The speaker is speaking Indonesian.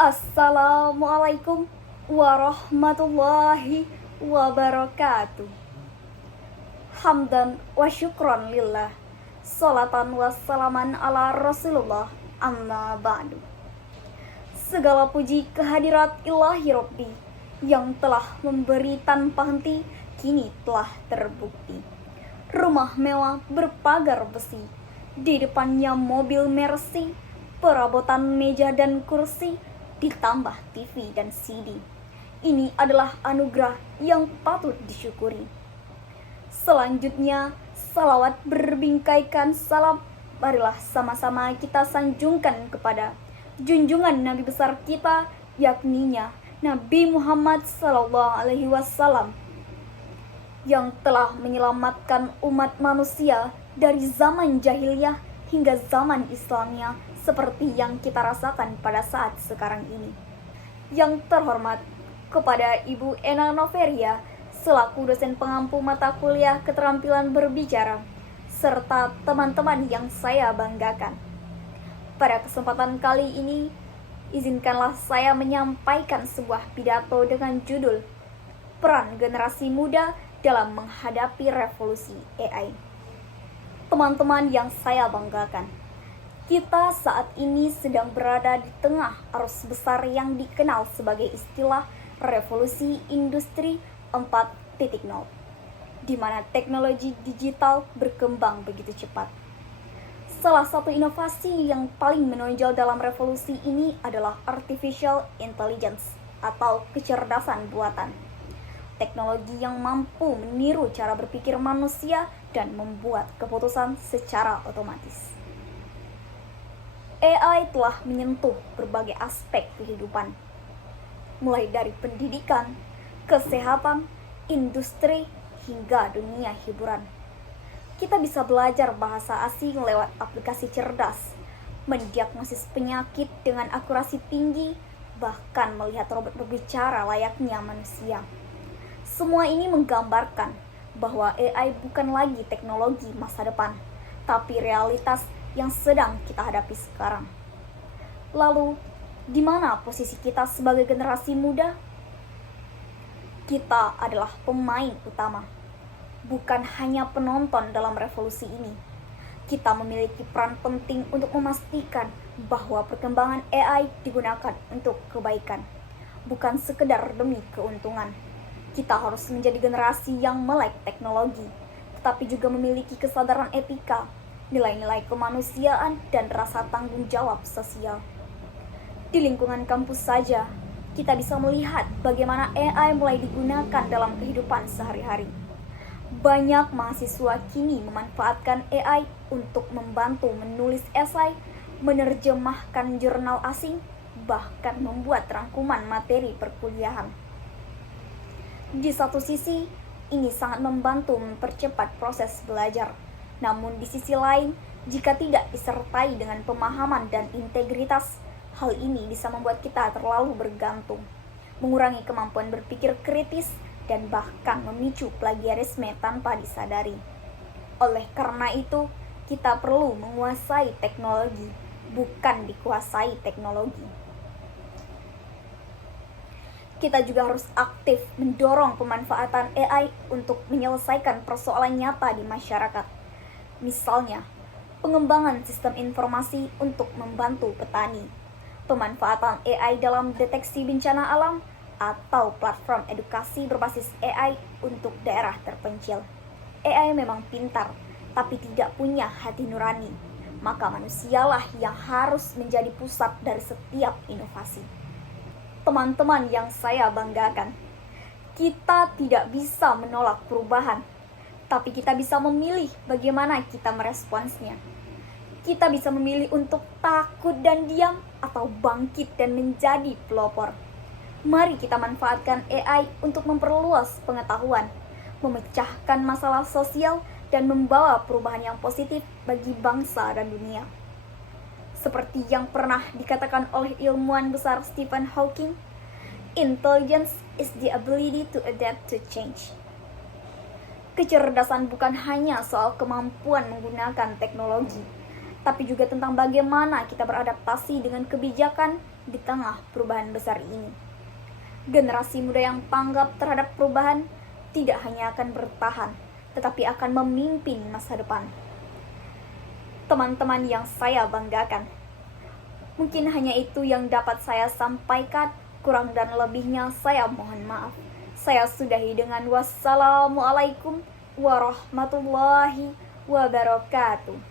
Assalamualaikum warahmatullahi wabarakatuh. Hamdan wa syukron lillah. Salatan wa salaman ala Rasulullah. Amma ba'du. Segala puji kehadirat ilahi Rabbi yang telah memberi tanpa henti, kini telah terbukti. Rumah mewah berpagar besi, di depannya mobil Mercy, perabotan meja dan kursi, ditambah TV dan CD. Ini adalah anugerah yang patut disyukuri. Selanjutnya, salawat berbingkaikan salam. Marilah sama-sama kita sanjungkan kepada junjungan Nabi besar kita, yakninya Nabi Muhammad SAW, yang telah menyelamatkan umat manusia dari zaman jahiliyah hingga zaman Islamnya, seperti yang kita rasakan pada saat sekarang ini. Yang terhormat kepada Ibu Ena Noveria selaku dosen pengampu mata kuliah keterampilan berbicara, serta teman-teman yang saya banggakan. Pada kesempatan kali ini, izinkanlah saya menyampaikan sebuah pidato dengan judul Peran Generasi Muda dalam Menghadapi Revolusi AI. Teman-teman yang saya banggakan, kita saat ini sedang berada di tengah arus besar yang dikenal sebagai istilah revolusi industri 4.0, di mana teknologi digital berkembang begitu cepat. Salah satu inovasi yang paling menonjol dalam revolusi ini adalah artificial intelligence atau kecerdasan buatan. Teknologi yang mampu meniru cara berpikir manusia dan membuat keputusan secara otomatis. AI telah menyentuh berbagai aspek kehidupan, mulai dari pendidikan, kesehatan, industri, hingga dunia hiburan. Kita bisa belajar bahasa asing lewat aplikasi cerdas, mendiagnosis penyakit dengan akurasi tinggi, bahkan melihat robot berbicara layaknya manusia. Semua ini menggambarkan bahwa AI bukan lagi teknologi masa depan, tapi realitas yang sedang kita hadapi sekarang. Lalu, di mana posisi kita sebagai generasi muda? Kita adalah pemain utama, bukan hanya penonton dalam revolusi ini. Kita memiliki peran penting untuk memastikan bahwa perkembangan AI digunakan untuk kebaikan, bukan sekedar demi keuntungan. Kita harus menjadi generasi yang melek teknologi, tetapi juga memiliki kesadaran etika, nilai-nilai kemanusiaan, dan rasa tanggung jawab sosial. Di lingkungan kampus saja, kita bisa melihat bagaimana AI mulai digunakan dalam kehidupan sehari-hari. Banyak mahasiswa kini memanfaatkan AI untuk membantu menulis esai, menerjemahkan jurnal asing, bahkan membuat rangkuman materi perkuliahan. Di satu sisi, ini sangat membantu mempercepat proses belajar. Namun di sisi lain, jika tidak disertai dengan pemahaman dan integritas, hal ini bisa membuat kita terlalu bergantung, mengurangi kemampuan berpikir kritis, dan bahkan memicu plagiarisme tanpa disadari. Oleh karena itu, kita perlu menguasai teknologi, bukan dikuasai teknologi. Kita juga harus aktif mendorong pemanfaatan AI untuk menyelesaikan persoalan nyata di masyarakat. Misalnya, pengembangan sistem informasi untuk membantu petani, pemanfaatan AI dalam deteksi bencana alam, atau platform edukasi berbasis AI untuk daerah terpencil. AI memang pintar, tapi tidak punya hati nurani. Maka manusialah yang harus menjadi pusat dari setiap inovasi. Teman-teman yang saya banggakan, kita tidak bisa menolak perubahan, tapi kita bisa memilih bagaimana kita meresponsnya. Kita bisa memilih untuk takut dan diam, atau bangkit dan menjadi pelopor. Mari kita manfaatkan AI untuk memperluas pengetahuan, memecahkan masalah sosial, dan membawa perubahan yang positif bagi bangsa dan dunia. Seperti yang pernah dikatakan oleh ilmuwan besar Stephen Hawking, intelligence is the ability to adapt to change. Kecerdasan bukan hanya soal kemampuan menggunakan teknologi, tapi juga tentang bagaimana kita beradaptasi dengan kebijakan di tengah perubahan besar ini. Generasi muda yang tanggap terhadap perubahan tidak hanya akan bertahan, tetapi akan memimpin masa depan. Teman-teman yang saya banggakan, mungkin hanya itu yang dapat saya sampaikan. Kurang dan lebihnya saya mohon maaf. Saya sudahi dengan wassalamualaikum warahmatullahi wabarakatuh.